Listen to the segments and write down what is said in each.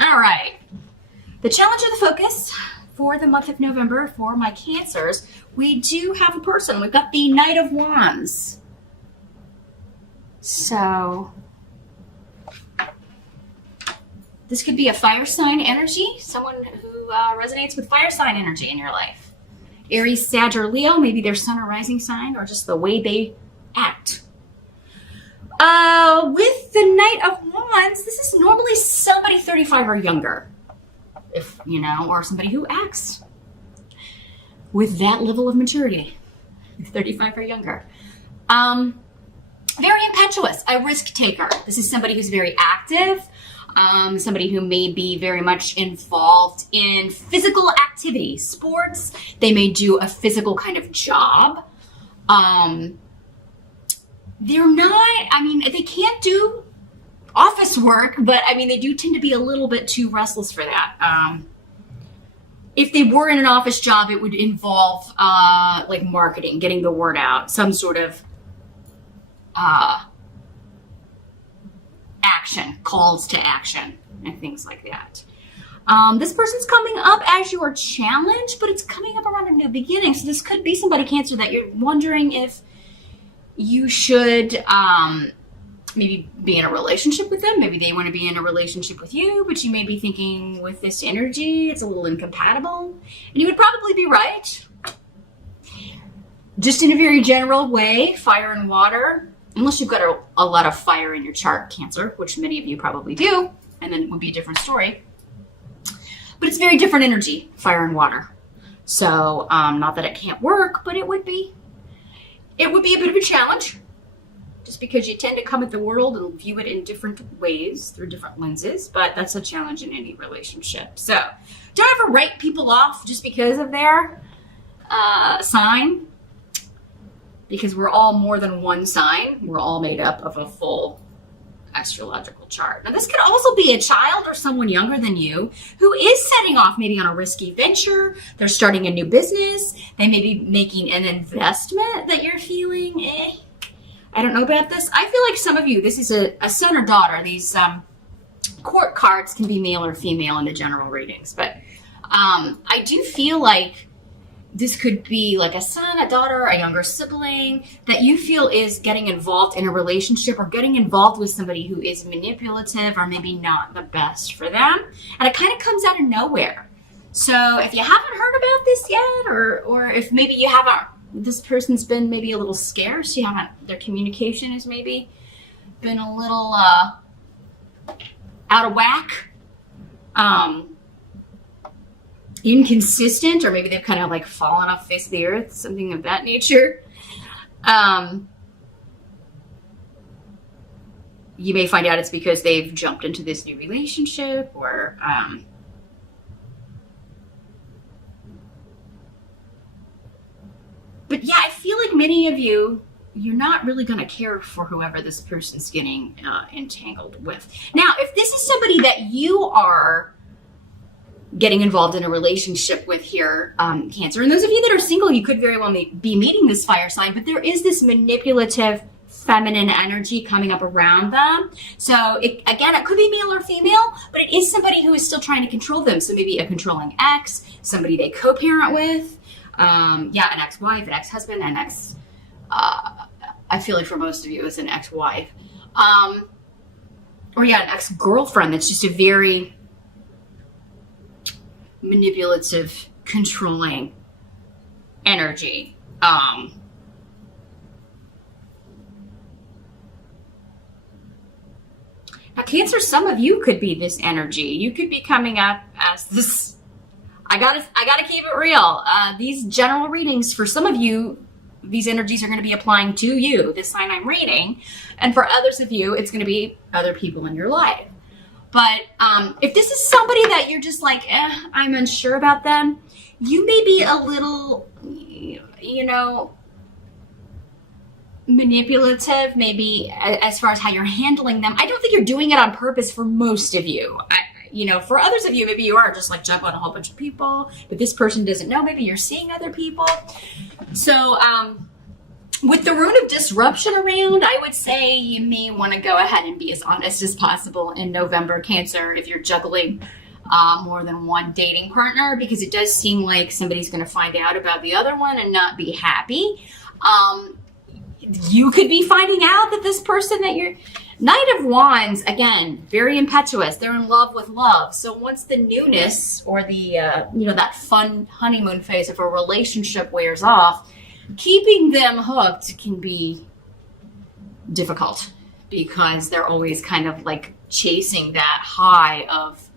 All right. The challenge of the focus for the month of November for my Cancers, we do have a person. We've got the Knight of Wands. So this could be a fire sign energy, someone who resonates with fire sign energy in your life. Aries, Sag, or Leo, maybe their sun or rising sign, or just the way they act. With the Knight of Wands, this is normally somebody 35 or younger, if you know, or somebody who acts with that level of maturity, 35 or younger. Very impetuous, a risk taker. This is somebody who's very active, somebody who may be very much involved in physical activity, sports. They may do a physical kind of job. They're not, they can't do office work, but they do tend to be a little bit too restless for that. If they were in an office job, it would involve like marketing, getting the word out, some sort of action, calls to action, and things like that. This person's coming up as your challenge, but it's coming up around a new beginning. So this could be somebody, Cancer, that you're wondering if you should maybe be in a relationship with them. Maybe they want to be in a relationship with you, but you may be thinking with this energy, it's a little incompatible. And you would probably be right. Just in a very general way, fire and water, unless you've got a lot of fire in your chart, Cancer, which many of you probably do, and then it would be a different story. But it's very different energy, fire and water. So not that it can't work, but it would be a bit of a challenge, just because you tend to come at the world and view it in different ways through different lenses, but that's a challenge in any relationship. So don't ever write people off just because of their sign, because we're all more than one sign. We're all made up of a full astrological chart. Now, this could also be a child or someone younger than you who is setting off maybe on a risky venture. They're starting a new business. They may be making an investment that you're feeling, I don't know about this. I feel like some of you, this is a son or daughter. These court cards can be male or female in the general readings, but I do feel like this could be like a son, a daughter, a younger sibling that you feel is getting involved in a relationship or getting involved with somebody who is manipulative or maybe not the best for them. And it kind of comes out of nowhere. So if you haven't heard about this yet, or if maybe you haven't, this person's been maybe a little scarce, their communication has maybe been a little out of whack. Inconsistent, or maybe they've kind of like fallen off the face of the earth, something of that nature. You may find out it's because they've jumped into this new relationship, or but yeah, I feel like many of you, you're not really going to care for whoever this person's getting entangled with. Now, if this is somebody that you are getting involved in a relationship with here, Cancer. And those of you that are single, you could very well be meeting this fire sign, but there is this manipulative feminine energy coming up around them. So it could be male or female, but it is somebody who is still trying to control them. So maybe a controlling ex, somebody they co-parent with, an ex-wife, an ex-husband, an ex, I feel like for most of you it's an ex-wife. An ex-girlfriend that's just a very manipulative, controlling energy. Now, Cancer, some of you could be this energy. You could be coming up as this. I gotta keep it real. These general readings, for some of you, these energies are going to be applying to you, this sign I'm reading, and for others of you, it's going to be other people in your life. But if this is somebody that you're just like, I'm unsure about them, you may be a little, manipulative, maybe as far as how you're handling them. I don't think you're doing it on purpose for most of you. For others of you, maybe you are just like juggling a whole bunch of people, but this person doesn't know. Maybe you're seeing other people. So With the rune of disruption around, I would say you may want to go ahead and be as honest as possible in November, Cancer, if you're juggling more than one dating partner, because it does seem like somebody's going to find out about the other one and not be happy. You could be finding out that this person that you're... Knight of Wands, again, very impetuous. They're in love with love. So once the newness or the, that fun honeymoon phase of a relationship wears off, keeping them hooked can be difficult because they're always kind of like chasing that high of,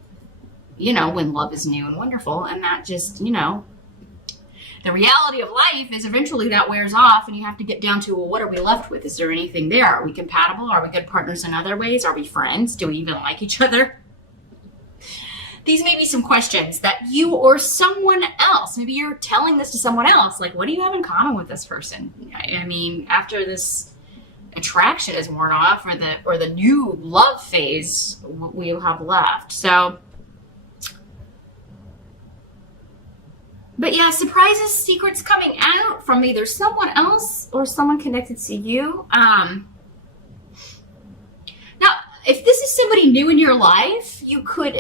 when love is new and wonderful. And that just, the reality of life is eventually that wears off and you have to get down to, well, what are we left with? Is there anything there? Are we compatible? Are we good partners in other ways? Are we friends? Do we even like each other? These may be some questions that you or someone else, maybe you're telling this to someone else, like, what do you have in common with this person? I mean, after this attraction is worn off or the new love phase, what we have left. So, but yeah, surprises, secrets coming out from either someone else or someone connected to you. Now, if this is somebody new in your life, you could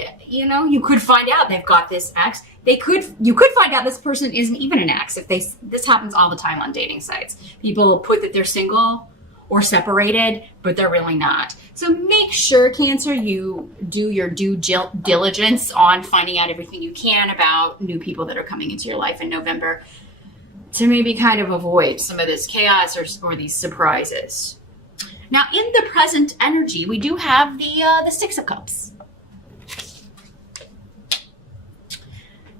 find out they've got this ex. You could find out this person isn't even an ex. This happens all the time on dating sites. People put that they're single or separated, but they're really not. So make sure, Cancer, you do your due diligence on finding out everything you can about new people that are coming into your life in November to maybe kind of avoid some of this chaos or these surprises. Now, in the present energy, we do have the Six of Cups.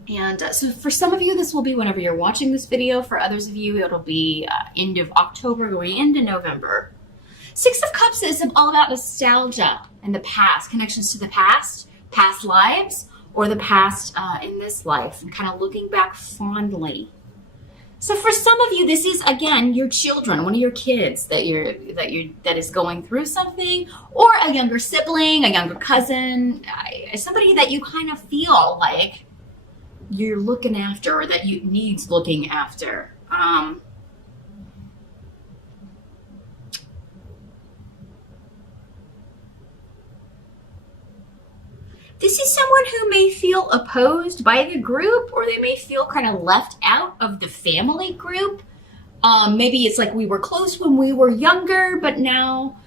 And so for some of you, this will be whenever you're watching this video. For others of you, it'll be end of October going into November. Six of Cups is all about nostalgia and the past, connections to the past lives, or the past in this life, and kind of looking back fondly. So for some of you, this is, again, your children, one of your kids that is going through something, or a younger sibling, a younger cousin, somebody that you kind of feel like you're looking after or that needs looking after. This is someone who may feel opposed by the group, or they may feel kind of left out of the family group. Maybe it's like we were close when we were younger, but now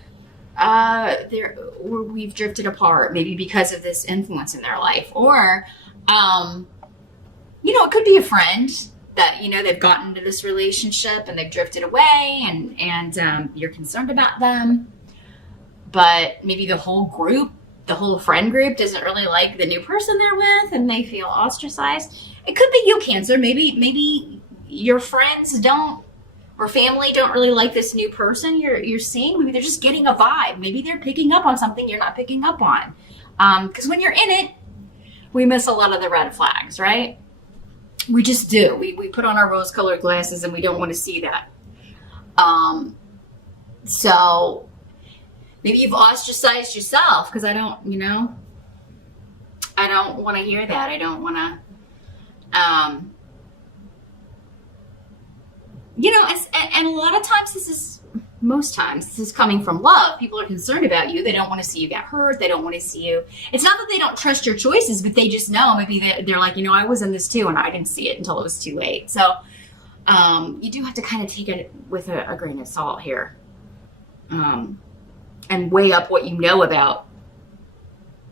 we've drifted apart, maybe because of this influence in their life. Or, it could be a friend that, they've gotten into this relationship and they've drifted away and you're concerned about them. But maybe the whole friend group doesn't really like the new person they're with and they feel ostracized. It could be you, Cancer. Maybe your friends or family don't really like this new person you're seeing. Maybe they're just getting a vibe. Maybe they're picking up on something you're not picking up on. Because when you're in it, we miss a lot of the red flags, right? We just do. We put on our rose-colored glasses and we don't want to see that. So maybe you've ostracized yourself because I don't want to hear that. I don't want to, and a lot of times most times this is coming from love. People are concerned about you. They don't want to see you get hurt. They don't want to see you. It's not that they don't trust your choices, but they just know. Maybe they're like, I was in this too and I didn't see it until it was too late. So you do have to kind of take it with a grain of salt here. And weigh up what you know about,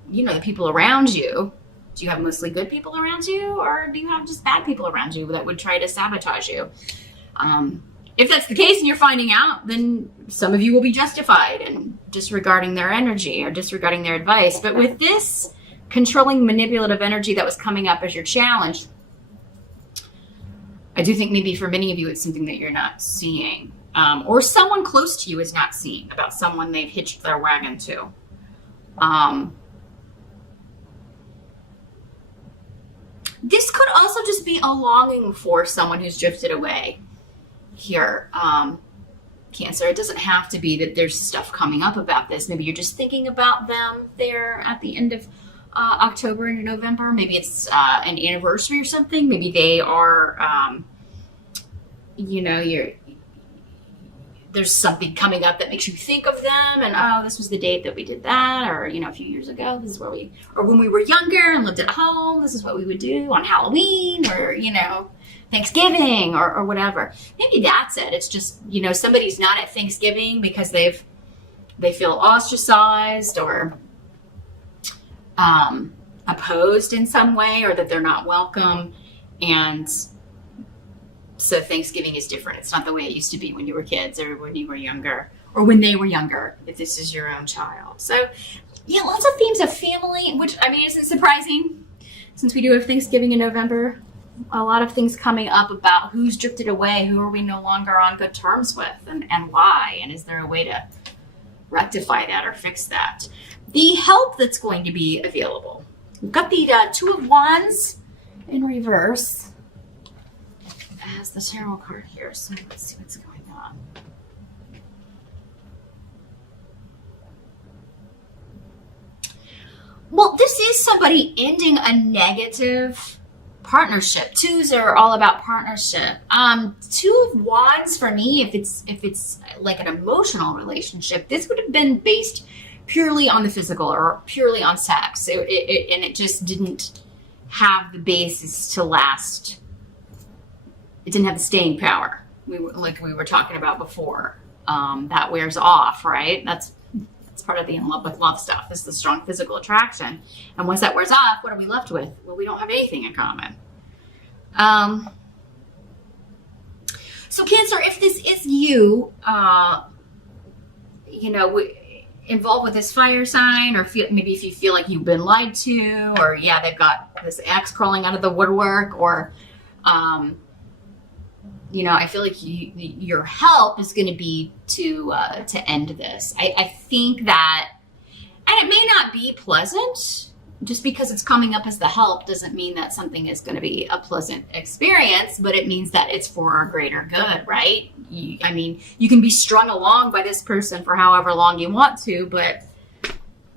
the people around you. Do you have mostly good people around you, or do you have just bad people around you that would try to sabotage you? If that's the case and you're finding out, then some of you will be justified in disregarding their energy or disregarding their advice. But with this controlling, manipulative energy that was coming up as your challenge, I do think maybe for many of you it's something that you're not seeing. Or someone close to you is not seeing about someone they've hitched their wagon to. This could also just be a longing for someone who's drifted away here, Cancer. It doesn't have to be that there's stuff coming up about this. Maybe you're just thinking about them there at the end of October into November. Maybe it's an anniversary or something. Maybe they are, there's something coming up that makes you think of them, and oh, this was the date that we did that, or a few years ago, this is where or when we were younger and lived at home, this is what we would do on Halloween, or Thanksgiving, or whatever. Maybe that's it. It's just somebody's not at Thanksgiving because they feel ostracized or opposed in some way, or that they're not welcome, and so Thanksgiving is different. It's not the way it used to be when you were kids, or when you were younger, or when they were younger, if this is your own child. So yeah, lots of themes of family, which isn't surprising since we do have Thanksgiving in November. A lot of things coming up about who's drifted away, who are we no longer on good terms with, and why, and is there a way to rectify that or fix that? The help that's going to be available. We've got the Two of Wands in reverse as the tarot card here, so let's see what's going on. Well, this is somebody ending a negative partnership. Twos are all about partnership. Two of Wands for me, if it's like an emotional relationship, this would have been based purely on the physical or purely on sex. It just didn't have the basis to last. It didn't have the staying power. We were talking about before. That wears off, right? That's part of the in love with love stuff. This is the strong physical attraction. And once that wears off, what are we left with? Well, we don't have anything in common. So Cancer, if this is you, involved with this fire sign, or maybe if you feel like you've been lied to, or they've got this ex crawling out of the woodwork, or I feel like your help is going to be to end this. I think that, and it may not be pleasant. Just because it's coming up as the help doesn't mean that something is going to be a pleasant experience, but it means that it's for a greater good, right? You can be strung along by this person for however long you want to, but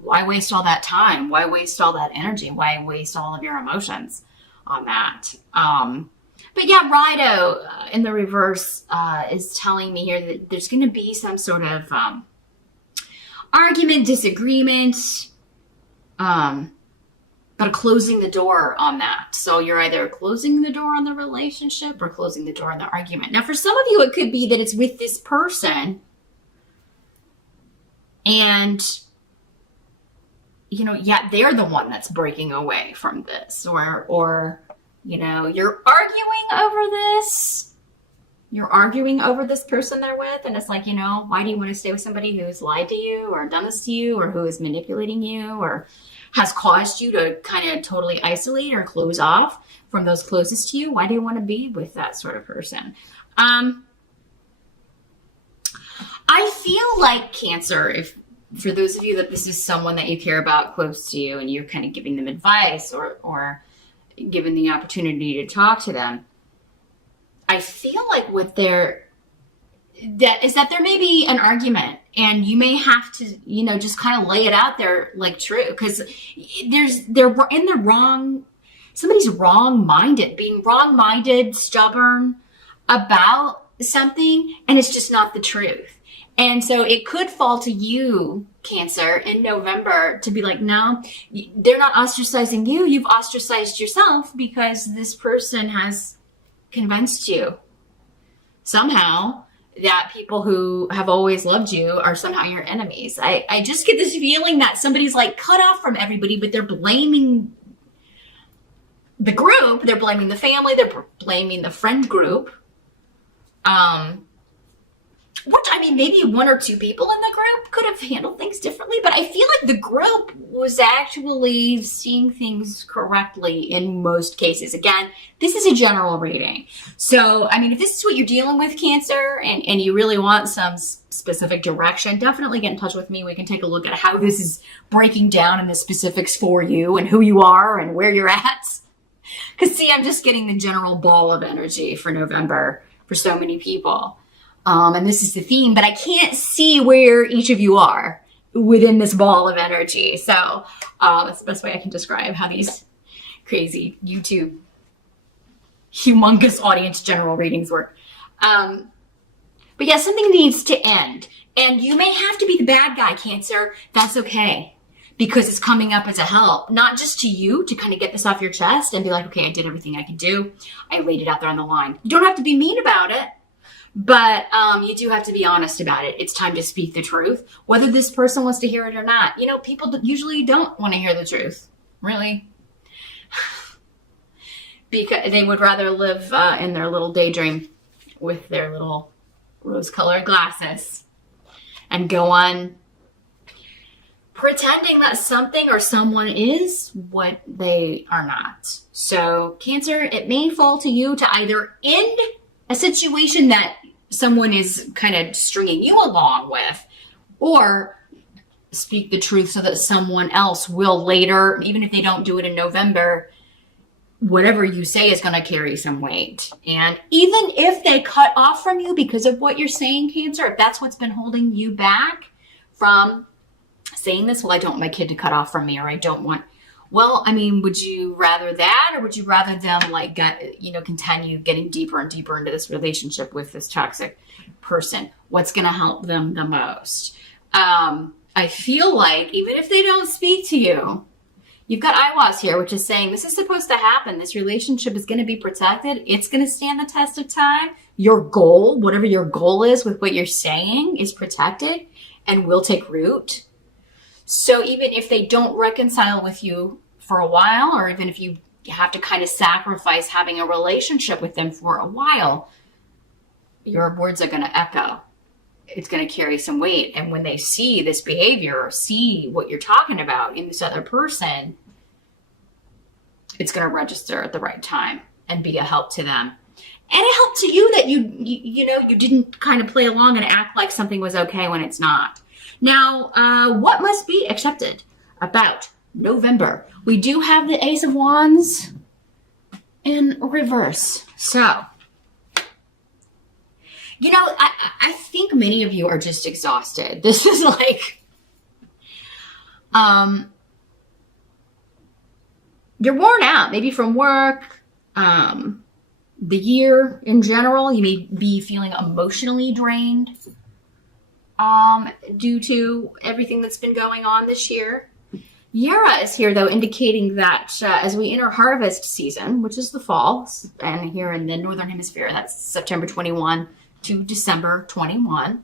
why waste all that time? Why waste all that energy? Why waste all of your emotions on that? But yeah, Rido in the reverse is telling me here that there's going to be some sort of argument, disagreement, but closing the door on that. So you're either closing the door on the relationship or closing the door on the argument. Now, for some of you, it could be that it's with this person and, they're the one that's breaking away from this, or you're arguing over this. You're arguing over this person they're with, and it's like, why do you want to stay with somebody who's lied to you or done this to you, or who is manipulating you, or has caused you to kind of totally isolate or close off from those closest to you? Why do you want to be with that sort of person? I feel like, Cancer, if for those of you that this is someone that you care about close to you and you're kind of giving them advice or given the opportunity to talk to them, I feel like that there may be an argument, and you may have to, just kind of lay it out there like true, because somebody's wrong-minded, being wrong-minded, stubborn about something, and it's just not the truth. And so it could fall to you, Cancer, in November to be like, no, they're not ostracizing you. You've ostracized yourself because this person has convinced you somehow that people who have always loved you are somehow your enemies. I just get this feeling that somebody's like cut off from everybody, but they're blaming the group. They're blaming the family. They're blaming the friend group. Which, maybe one or two people in the group could have handled things differently, but I feel like the group was actually seeing things correctly in most cases. Again, this is a general reading. So, if this is what you're dealing with, Cancer, and you really want some specific direction, definitely get in touch with me. We can take a look at how this is breaking down in the specifics for you and who you are and where you're at. Because, see, I'm just getting the general ball of energy for November for so many people. And this is the theme, but I can't see where each of you are within this ball of energy. So that's the best way I can describe how these crazy YouTube humongous audience general readings work. But yeah, something needs to end. And you may have to be the bad guy, Cancer. That's okay. Because it's coming up as a help, not just to you to kind of get this off your chest and be like, okay, I did everything I could do. I laid it out there on the line. You don't have to be mean about it, but you do have to be honest about it. It's time to speak the truth, whether this person wants to hear it or not. You know, people usually don't want to hear the truth, really. Because they would rather live in their little daydream with their little rose-colored glasses and go on pretending that something or someone is what they are not. So, Cancer, it may fall to you to either end a situation that someone is kind of stringing you along with, or speak the truth so that someone else will later, even if they don't do it in November, whatever you say is going to carry some weight. And even if they cut off from you because of what you're saying, Cancer, if that's what's been holding you back from saying this, well, I don't want my kid to cut off from me, or I don't want, well, I mean, would you rather that, or would you rather them continue getting deeper and deeper into this relationship with this toxic person? What's going to help them the most? I feel like even if they don't speak to you, you've got Iwas here, which is saying this is supposed to happen. This relationship is going to be protected. It's going to stand the test of time. Your goal, whatever your goal is with what you're saying, is protected and will take root. So even if they don't reconcile with you for a while, or even if you have to kind of sacrifice having a relationship with them for a while, your words are going to echo. It's going to carry some weight. And when they see this behavior or see what you're talking about in this other person, it's going to register at the right time and be a help to them. And a help to you that you didn't kind of play along and act like something was okay when it's not. Now, what must be accepted about November? We do have the Ace of Wands in reverse. So, I think many of you are just exhausted. This is like, you're worn out, maybe from work, the year in general. You may be feeling emotionally drained due to everything that's been going on this year. Yara is here, though, indicating that as we enter harvest season, which is the fall, and here in the Northern Hemisphere, that's September 21 to December 21,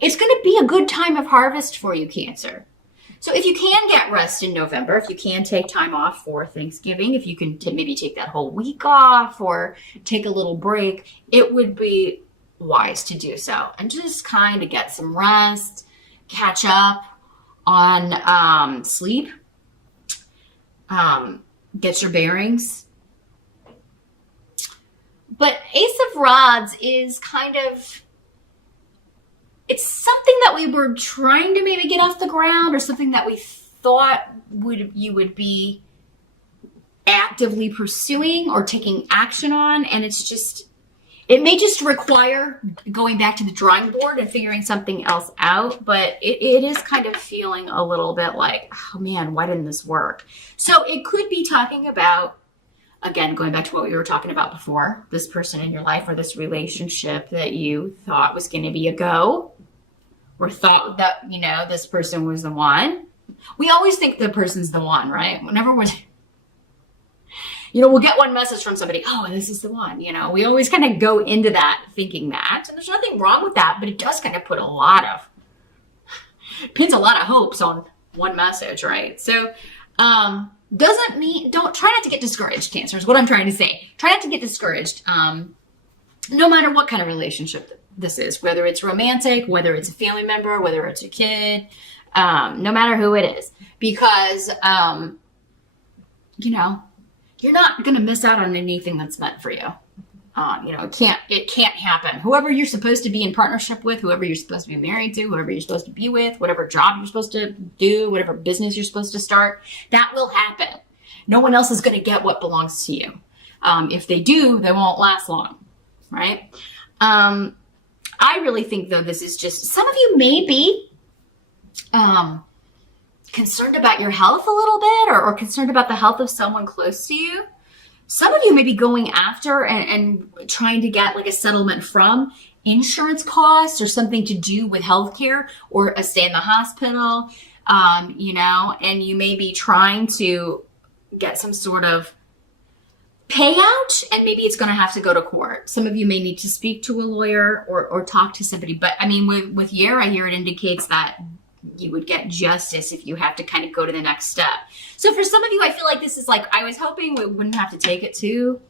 it's going to be a good time of harvest for you, Cancer. So if you can get rest in November, if you can take time off for Thanksgiving, if you can maybe take that whole week off or take a little break, it would be wise to do so and just kind of get some rest, catch up on sleep, get your bearings. But Ace of Rods is kind of, it's something that we were trying to maybe get off the ground, or something that we thought you would be actively pursuing or taking action on. And it may just require going back to the drawing board and figuring something else out. But it is kind of feeling a little bit like, oh man, why didn't this work? So it could be talking about, again, going back to what we were talking about before, this person in your life or this relationship that you thought was going to be a go, or thought that, this person was the one. We always think the person's the one, right? Whenever we'll get one message from somebody, oh, this is the one, we always kind of go into that thinking that, and there's nothing wrong with that, but it does kind of put pins a lot of hopes on one message, right? So, doesn't mean, try not to get discouraged, Cancer, is what I'm trying to say. Try not to get discouraged, no matter what kind of relationship this is, whether it's romantic, whether it's a family member, whether it's a kid, no matter who it is, because, you're not going to miss out on anything that's meant for you. It can't happen. Whoever you're supposed to be in partnership with, whoever you're supposed to be married to, whoever you're supposed to be with, whatever job you're supposed to do, whatever business you're supposed to start, that will happen. No one else is going to get what belongs to you. If they do, they won't last long, right? I really think, though, this is just, some of you may be concerned about your health a little bit, or concerned about the health of someone close to you. Some of you may be going after and trying to get like a settlement from insurance costs or something to do with healthcare or a stay in the hospital, you know, and you may be trying to get some sort of payout, and maybe it's going to have to go to court. Some of you may need to speak to a lawyer or talk to somebody. But I mean, with year, I hear it indicates that you would get justice if you have to kind of go to the next step. So for some of you, I feel like this is like, I was hoping we wouldn't have to take it to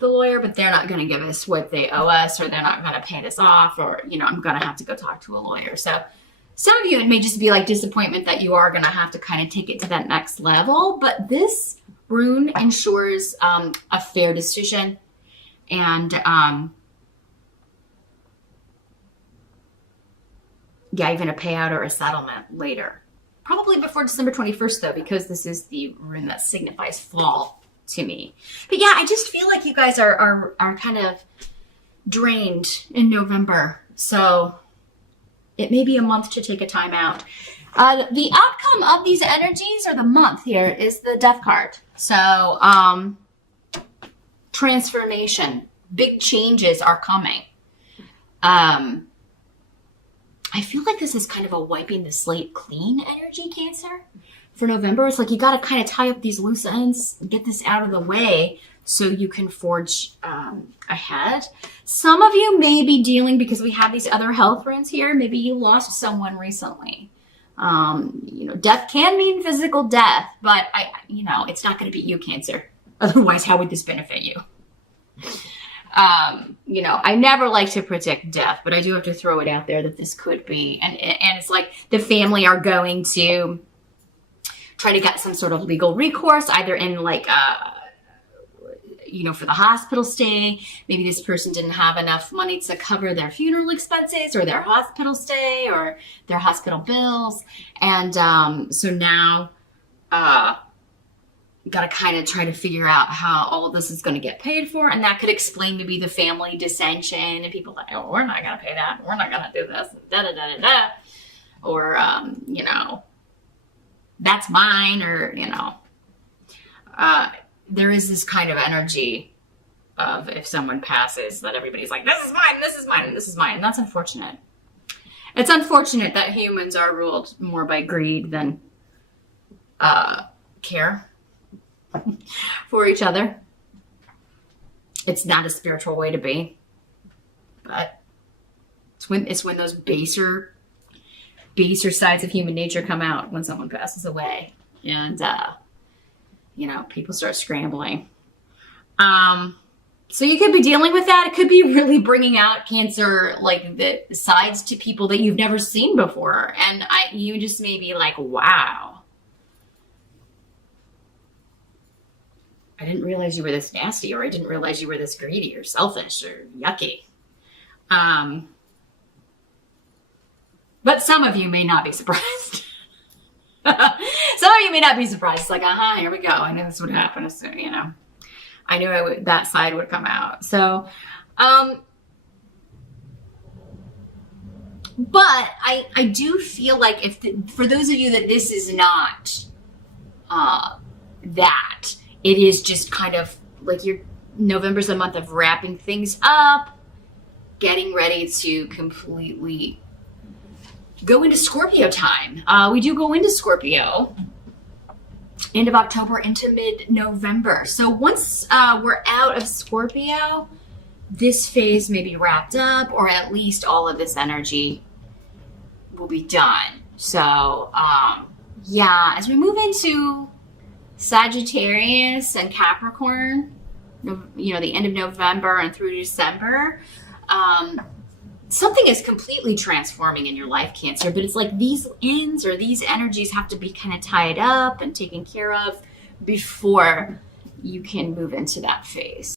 the lawyer, but they're not going to give us what they owe us, or they're not going to pay this off, or, you know, I'm going to have to go talk to a lawyer. So some of you, it may just be like disappointment that you are going to have to kind of take it to that next level. But this rune ensures a fair decision, and yeah, even a payout or a settlement later. Probably before December 21st, though, because this is the rune that signifies fall to me. But yeah, I just feel like you guys are kind of drained in November. So it may be a month to take a time out. The outcome of these energies, or the month here, is the Death card. So transformation, big changes are coming. I feel like this is kind of a wiping the slate clean energy, Cancer, for November. It's like you got to kind of tie up these loose ends, get this out of the way so you can forge ahead. Some of you may be dealing, because we have these other health runes here, maybe you lost someone recently. You know, death can mean physical death, but you know, it's not going to be you, Cancer. Otherwise, how would this benefit you? You know, I never like to predict death, but I do have to throw it out there that this could be. And it's like the family are going to try to get some sort of legal recourse, either in like, you know, for the hospital stay. Maybe this person didn't have enough money to cover their funeral expenses or their hospital stay or their hospital bills. And so now, got to kind of try to figure out how all of this is going to get paid for. And that could explain maybe the family dissension and people like, oh, we're not going to pay that. We're not going to do this. Da, da, da, da, da. Or, you know, that's mine. Or, you know, there is this kind of energy of if someone passes that everybody's like, this is mine, this is mine, this is mine. And that's unfortunate. It's unfortunate that humans are ruled more by greed than care for each other. It's not a spiritual way to be, but it's when those baser sides of human nature come out when someone passes away, and you know, people start scrambling. So you could be dealing with that. It could be really bringing out, Cancer, like the sides to people that you've never seen before, and you just may be like, wow, I didn't realize you were this nasty, or I didn't realize you were this greedy or selfish or yucky. But some of you may not be surprised. Some of you may not be surprised. It's like, here we go. I knew this would happen. So, you know, I knew that side would come out. So, but I do feel like for those of you that this is not that, it is just kind of like November's a month of wrapping things up, getting ready to completely go into Scorpio time. We do go into Scorpio end of October into mid-November. So once we're out of Scorpio, this phase may be wrapped up, or at least all of this energy will be done. So yeah, as we move into Sagittarius and Capricorn, you know, the end of November and through December, something is completely transforming in your life, Cancer, but it's like these ends or these energies have to be kind of tied up and taken care of before you can move into that phase.